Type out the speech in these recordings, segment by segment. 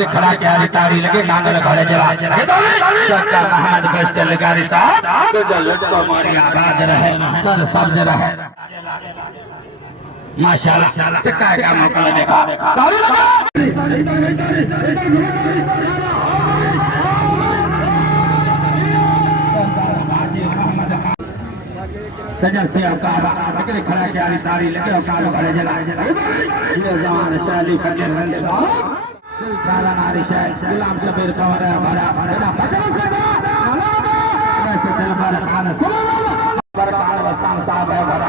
लगे खड़ा के आरी तारी लगे नांगल घरे जला सबका मोहम्मद बस्ते लगारी साहब तो लटको मारी आबाद रहे सर सब्ज रहे माशाल्लाह चक्का का मौका देखा ताली लगा सजन से काबा लगे खड़ा के आरी तारी लगे और कालो घरे जला ये जवान शैली करके रंग दिल सारा नारी शैल गुलाम शबीर कवर बड़ा बड़ा पकड़ सका ऐसे दिल पर खाना सलाम पर काल वसान साहब है बड़ा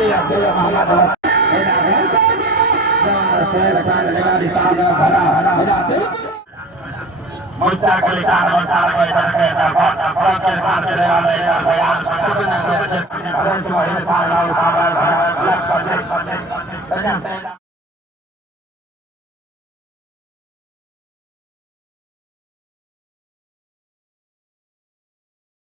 ये मोहम्मद से रखान लगा दी साहब बड़ा मुस्तकिल का नमस्कार के सर के फौज के खान से वाले का बयान सबने से सारा सारा